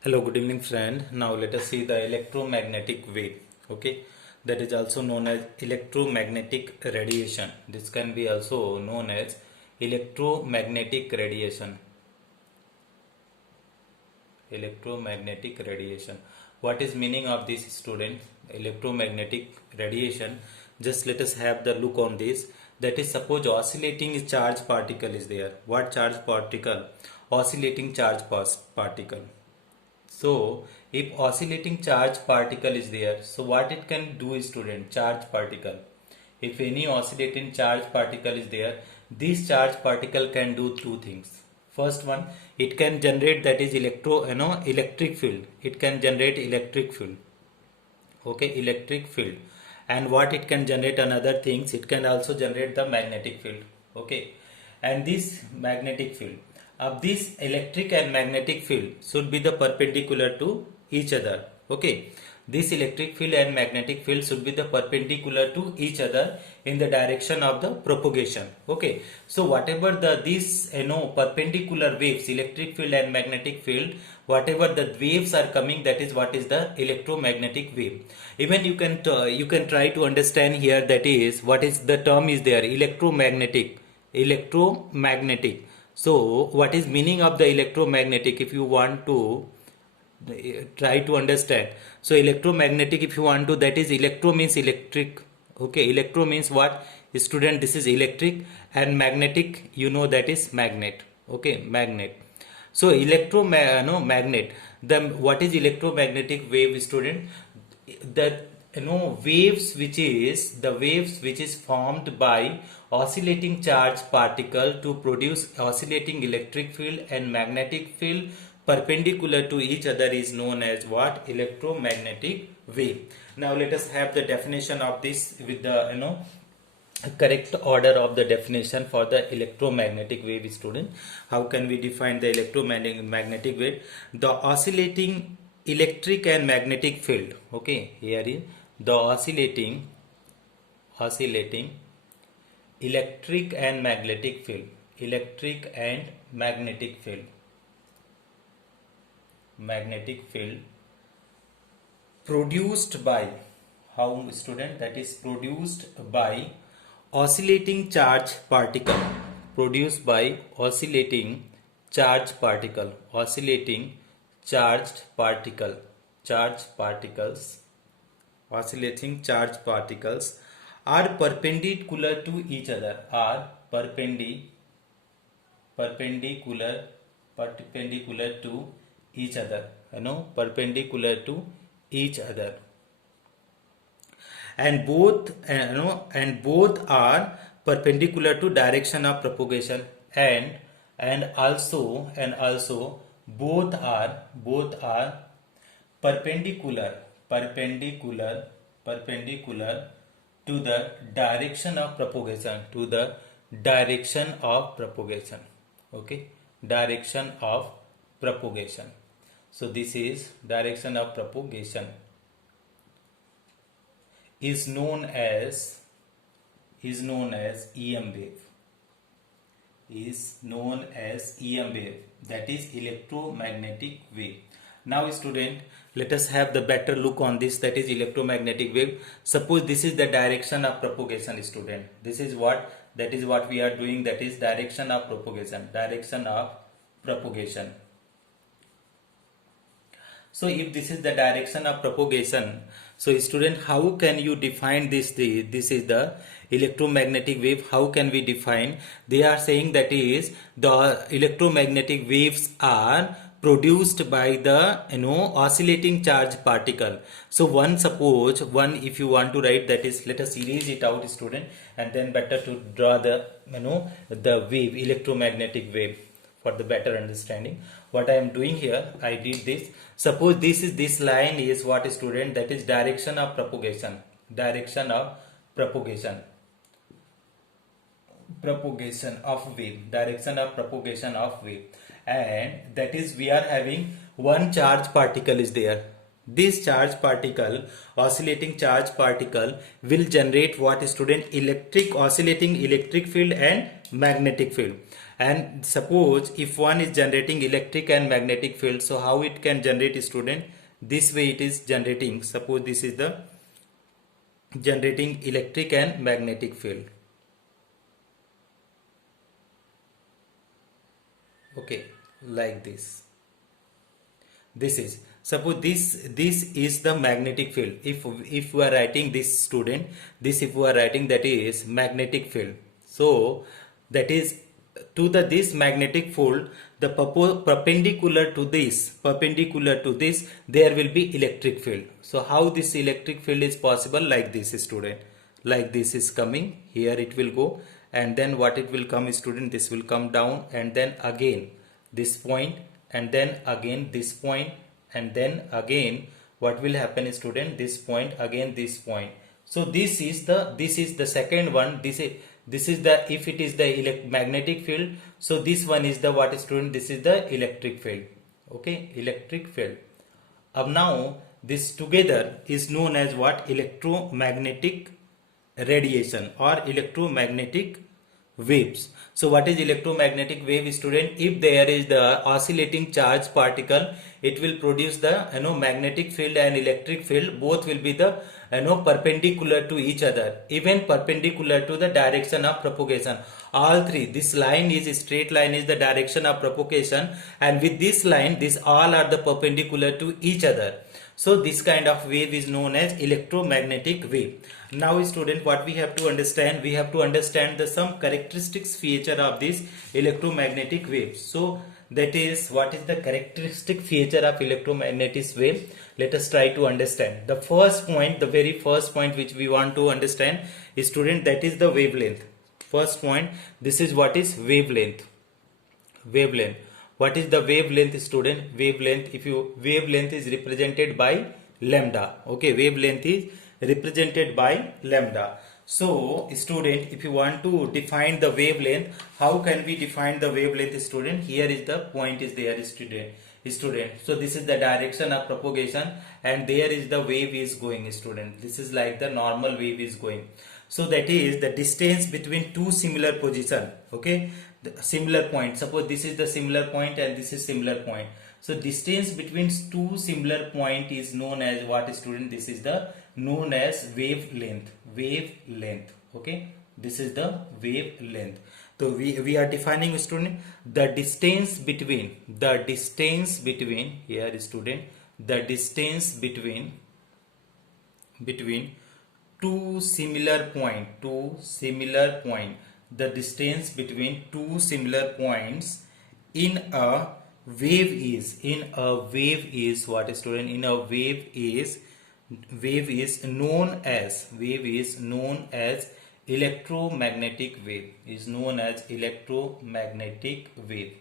Hello, good evening friend. Now let us see the electromagnetic wave. Okay, that is also known as electromagnetic radiation. This can be also known as electromagnetic radiation. Electromagnetic radiation. What is meaning of this, student? Electromagnetic radiation. Just let us have the look on this. That is, suppose oscillating charge particle is there. What charge particle? Oscillating charge particle. So if oscillating charge particle is there, so what it can do is, student, charge particle. If any oscillating charge particle is there, this charge particle can do two things. First one, it can generate, that is electric field. It can generate electric field. Okay, electric field. And what it can generate, another things, it can also generate the magnetic field. Okay, and this magnetic field of this electric and magnetic field should be the perpendicular to each other. Okay, this electric field and magnetic field should be the perpendicular to each other in the direction of the propagation. Okay, so whatever the this perpendicular waves, electric field and magnetic field, whatever the waves are coming, that is what is the electromagnetic wave. Even you can try to understand here, that is what is the term is there, electromagnetic. So what is meaning of the electromagnetic, if you want to try to understand? So electromagnetic, if you want to, that is, electro means electric. Okay, electro means what, student? This is electric, and magnetic, that is magnet. Okay, magnet. So magnet. Then what is electromagnetic wave, student? The waves which is formed by oscillating charge particle to produce oscillating electric field and magnetic field perpendicular to each other is known as what? Electromagnetic wave. Now let us have the definition of this with the correct order of the definition for the electromagnetic wave, student. How can we define the electromagnetic wave? The oscillating electric and magnetic field. Okay, here is the oscillating electric and magnetic field. Electric and magnetic field. Magnetic field produced by, how, student? That is produced by oscillating charge particle. Produced by oscillating charge particle. Oscillating charged particle. Charge particles. Oscillating charge particles are perpendicular to each other. Are perpendicular to each other. Perpendicular to each other. And both are perpendicular to direction of propagation, and also both are perpendicular to the direction of propagation, okay, direction of propagation. So this is direction of propagation is known as EM wave. That is electromagnetic wave. Now student, let us have the better look on this, that is electromagnetic wave. Suppose this is the direction of propagation, student. This is what we are doing, that is direction of propagation. So if this is the direction of propagation, so student, how can you define this? This is the electromagnetic wave. How can we define? They are saying that is the electromagnetic waves are produced by the oscillating charge particle. So if you want to write, that is, let us erase it out, student, and then better to draw the the wave, electromagnetic wave, for the better understanding. What I am doing here, I did this. Suppose this line is what, student? That is direction of propagation. Direction of propagation of wave. Direction of propagation of wave. And that is, we are having one charge particle is there. This charge particle, oscillating charge particle, will generate what, student? Oscillating electric field and magnetic field. And suppose if one is generating electric and magnetic field, so how it can generate, student? This way it is generating. Suppose this is the generating electric and magnetic field. Okay, like this. This is, suppose this is the magnetic field. If we are writing this, student, this if we are writing, that is magnetic field. So that is to the this magnetic field, the perpendicular to this there will be electric field. So how this electric field is possible? Like this, student, like this is coming here, it will go, and then what it will come, student? This will come down, and then again this point, and then again this point, and then again what will happen, student? This point, again this point. So this is the second one. This is the, if it is the magnetic field, so this one is the what, student? This is the electric field. Okay, electric field. Now this together is known as what? Electromagnetic radiation or electromagnetic waves. So what is electromagnetic wave, student? If there is the oscillating charge particle, it will produce the magnetic field and electric field. Both will be the perpendicular to each other, even perpendicular to the direction of propagation. All three, this line is a straight line, is the direction of propagation, and with this line, this all are the perpendicular to each other. So this kind of wave is known as electromagnetic wave. Now student, what we have to understand? We have to understand the some characteristics feature of this electromagnetic wave. So that is, what is the characteristic feature of electromagnetic wave? Let us try to understand. The first point, the very first point which we want to understand is, student, that is the wavelength. First point, this is what is wavelength. Wavelength. What is the wavelength, student? Wavelength, wavelength is represented by lambda. Okay, wavelength is represented by lambda. So student, if you want to define the wavelength, how can we define the wavelength, student? Here is the point is there, student. So this is the direction of propagation, and there is the wave is going, student. This is like the normal wave is going. So that is the distance between two similar position. Okay, the similar point. Suppose this is the similar point and this is similar point. So distance between two similar point is known as what, student? This is the known as wavelength. Wavelength. Okay, this is the wavelength. So we are defining, student, the distance between here, student, the distance between two similar point, the distance between two similar points in a wave is what, student? In a wave is known as electromagnetic wave. Is known as electromagnetic wave.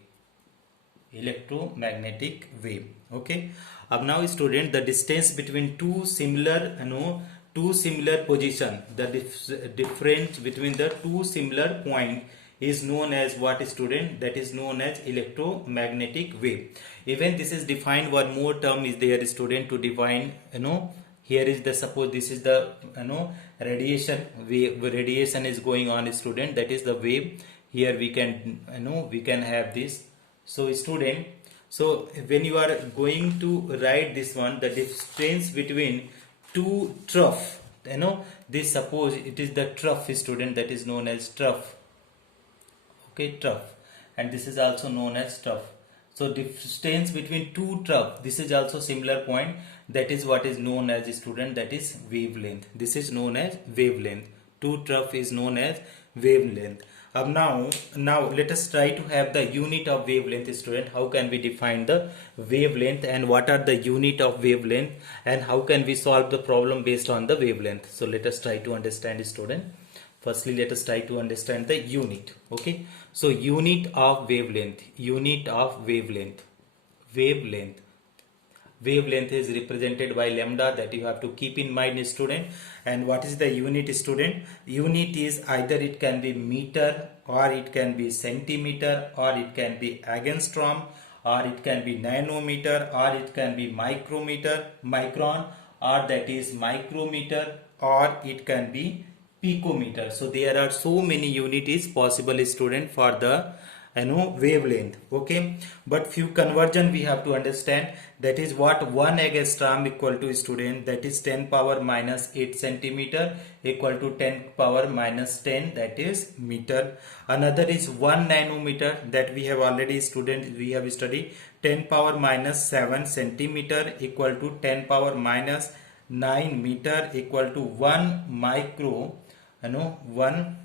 Okay, now student, the distance between two similar position, the difference between the two similar point is known as what, student? That is known as electromagnetic wave. Even this is defined, one more term is there, student, to define, here is the, suppose this is the radiation wave. Radiation is going on, student, that is the wave. Here we can we can have this. So student, so when you are going to write this one, the distance between two trough, this, suppose it is the trough, student, that is known as trough. Okay, trough, and this is also known as trough. So distance between two trough, this is also similar point, that is what is known as, student, that is wavelength. This is known as wavelength. Two trough is known as wavelength. Now let us try to have the unit of wavelength, student. How can we define the wavelength, and what are the unit of wavelength, and how can we solve the problem based on the wavelength? So let us try to understand, student. Firstly, let us try to understand the unit. Okay, so unit of wavelength. Wavelength is represented by lambda, that you have to keep in mind, student. And what is the unit, student? Unit is either it can be meter, or it can be centimeter, or it can be angstrom, or it can be nanometer, or it can be micron, or that is micrometer, or it can be picometer. So there are so many units possible, student, for the wavelength. Okay, but few conversion we have to understand. That is what 1 angstrom equal to, student, that is 10 power minus 8 centimeter equal to 10 power minus 10, that is meter. Another is 1 nanometer, that we have already, student, we have studied. 10 power minus 7 centimeter equal to 10 power minus 9 meter equal to 1 micro, 1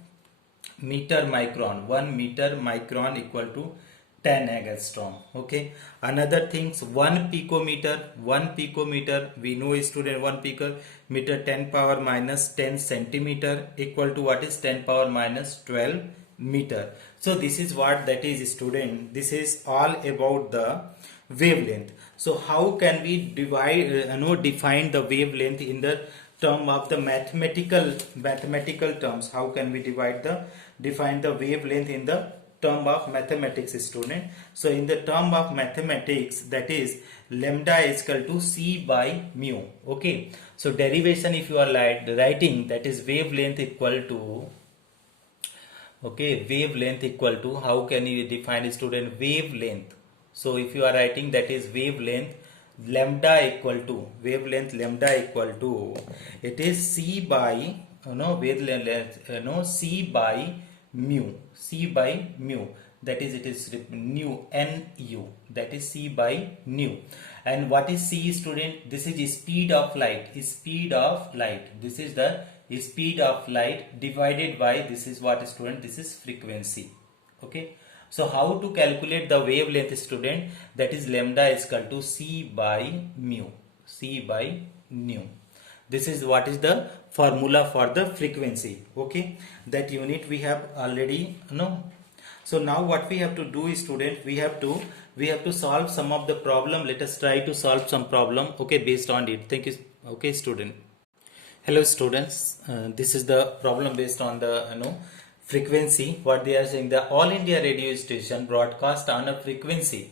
meter micron. 1 meter micron equal to 10 angstrom. Okay, another things, 1 picometer. 1 picometer, we know, student, 1 picometer 10 power minus 10 centimeter equal to what is 10 power minus 12 meter. So this is what that is, student. This is all about the wavelength. So how can we define the wavelength in the term of the mathematical terms? How can we define the wavelength in the term of mathematics, student? So in the term of mathematics, that is lambda is equal to c by mu. Okay, so derivation, if you are writing, that is wavelength equal to, okay, wavelength equal to, how can you define, student, wavelength? So if you are writing, that is wavelength lambda equal to, wavelength lambda equal to, it is c by, wavelength, c by mu, c by mu, that is, it is nu, nu, that is c by nu. And what is c, student? This is speed of light, speed of light. This is the speed of light divided by, this is what, student, this is frequency. Okay, so how to calculate the wavelength, student? That is lambda is equal to c by mu, c by nu. This is what is the formula for the frequency. Okay, that unit we have already know. So now what we have to do is, student, we have to solve some of the problem. Let us try to solve some problem, okay, based on it. Thank you. Okay, student. Hello, students. This is the problem based on the frequency. What they are saying, the All India radio station broadcast on a frequency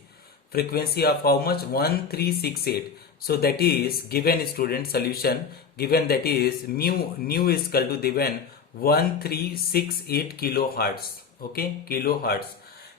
of how much? 1368. So that is given, student, solution given, that is nu is equal to given 1368 kilohertz. Okay, kilohertz.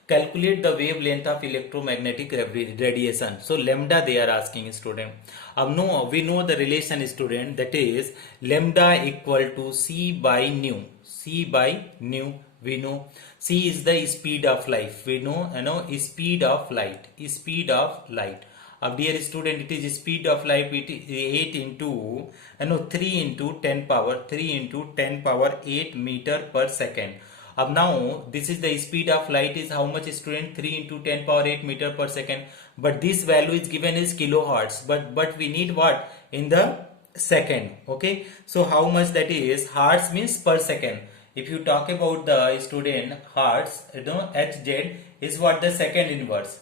Calculate the wavelength of electromagnetic radiation. So lambda they are asking, student. No, we know the relation, student, that is lambda equal to c by nu. C by nu, we know. C is the speed of light. We know, speed of light. Speed of light. Dear student, it is speed of light. It is 8 into 3 into 10 power 8 meter per second. Now this is the speed of light is how much, student? 3 into 10 power 8 meter per second. But this value is given is kilohertz. But we need what in the second? Okay, so how much that is? Hertz means per second. If you talk about the, student, hertz, Hz is what? The second inverse.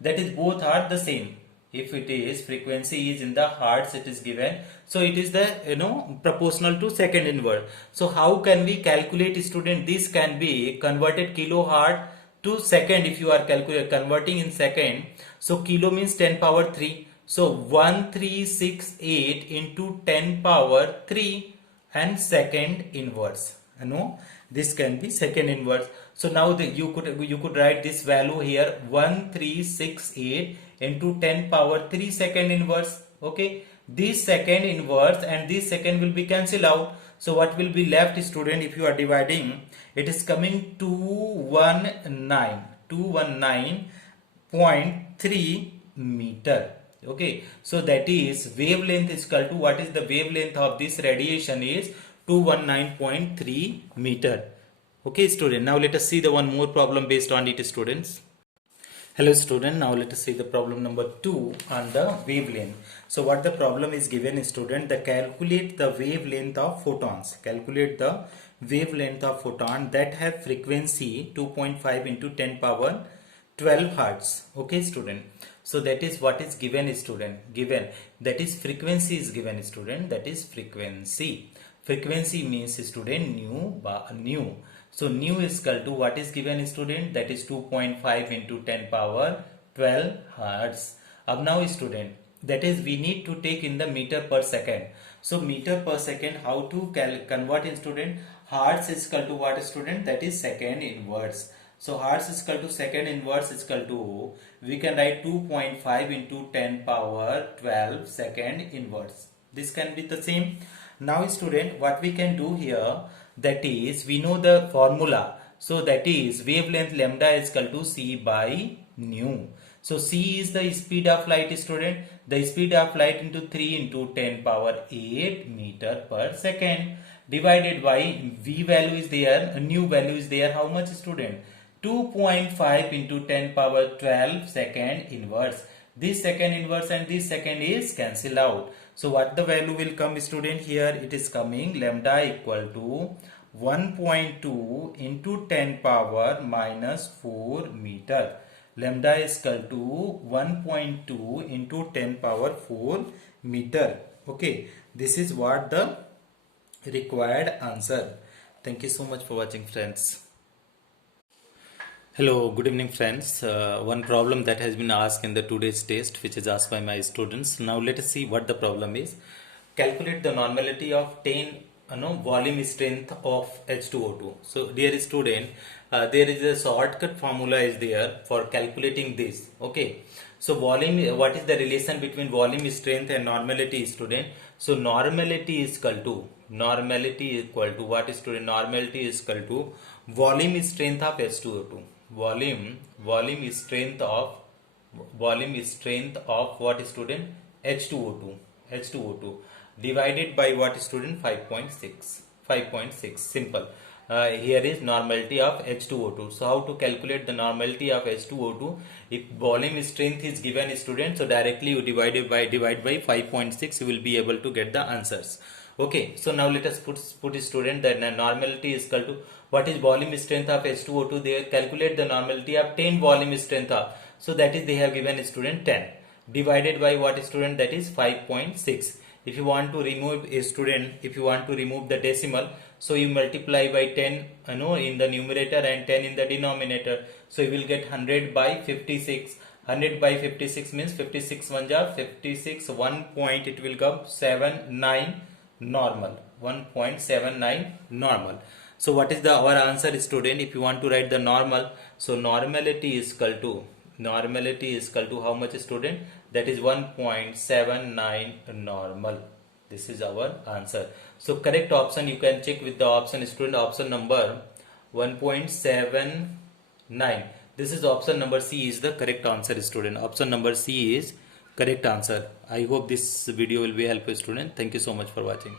That is both are the same. If it is frequency is in the hertz, it is given, so it is the proportional to second inverse. So how can we calculate, student? This can be converted kilohertz to second. If you are converting in second, so kilo means 10 power 3. So 1368 into 10 power 3 and second inverse. This can be second inverse. So now you could write this value here, 1368 into 10 power 3 second inverse. Okay, this second inverse and this second will be cancelled out. So what will be left, student? If you are dividing, it is coming 219.3 meter. Okay, so that is wavelength is equal to, what is the wavelength of this radiation is 219.3 meter. Okay, student, now let us see the one more problem based on it, students. Hello, student. Now let us see the problem number 2 on the wavelength. So what the problem is given, student, the calculate the wavelength of photons. Calculate the wavelength of photon that have frequency 2.5 into 10 power 12 hertz. Okay, student. So that is what is given, student. Given, that is frequency is given, student. That is frequency. Frequency means, student, nu. So nu is equal to what is given, student? That is 2.5 into 10 power 12 hertz. Now, student, that is we need to take in the meter per second. So meter per second, how to convert in, student? Hertz is equal to what, student? That is second inverse. So hertz is equal to second inverse is equal to, we can write 2.5 into 10 power 12 second inverse. This can be the same. Now student, what we can do here, that is, we know the formula. So that is wavelength lambda is equal to c by nu. So c is the speed of light, student. The speed of light into 3 into 10 power 8 meter per second, divided by v value is there, nu value is there. How much, student? 2.5 into 10 power 12 second inverse. This second inverse and this second is cancel out. So what the value will come, student? Here it is coming lambda equal to 1.2 into 10 power minus 4 meter. Lambda is equal to 1.2 into 10 power 4 meter. Okay, this is what the required answer. Thank you so much for watching, friends. Hello, good evening, friends. One problem that has been asked in the today's test, which is asked by my students. Now let us see what the problem is. Calculate the normality of 10 volume strength of H2O2. So dear student, there is a shortcut formula is there for calculating this. Okay, so volume, what is the relation between volume strength and normality, student? So normality is equal to what, student? Normality is equal to volume strength of H2O2. Volume strength of what, student? H2O2 divided by what, student? 5.6. Simple. Here is normality of H2O2. So how to calculate the normality of H2O2? If volume strength is given, student, so directly you divide by 5.6, you will be able to get the answers. Okay, so now let us put student that normality is equal to, what is volume strength of H2O2? They calculate the normality of 10 volume strength of, so that is they have given student 10 divided by what, student? That is 5.6. If you want to remove a student, if you want to remove the decimal, so you multiply by 10 in the numerator and 10 in the denominator, so you will get 100 by 56. 100 by 56 means 56 1 jar 56, 1 point it will come 79 normal, 1.79 normal. So what is our answer, student? If you want to write the normal, so normality is equal to how much, student? That is 1.79 normal. This is our answer. So correct option you can check with the option, student. Option number 1.79. This is option number C is the correct answer, student. Option number C is correct answer. I hope this video will be helpful, student. Thank you so much for watching.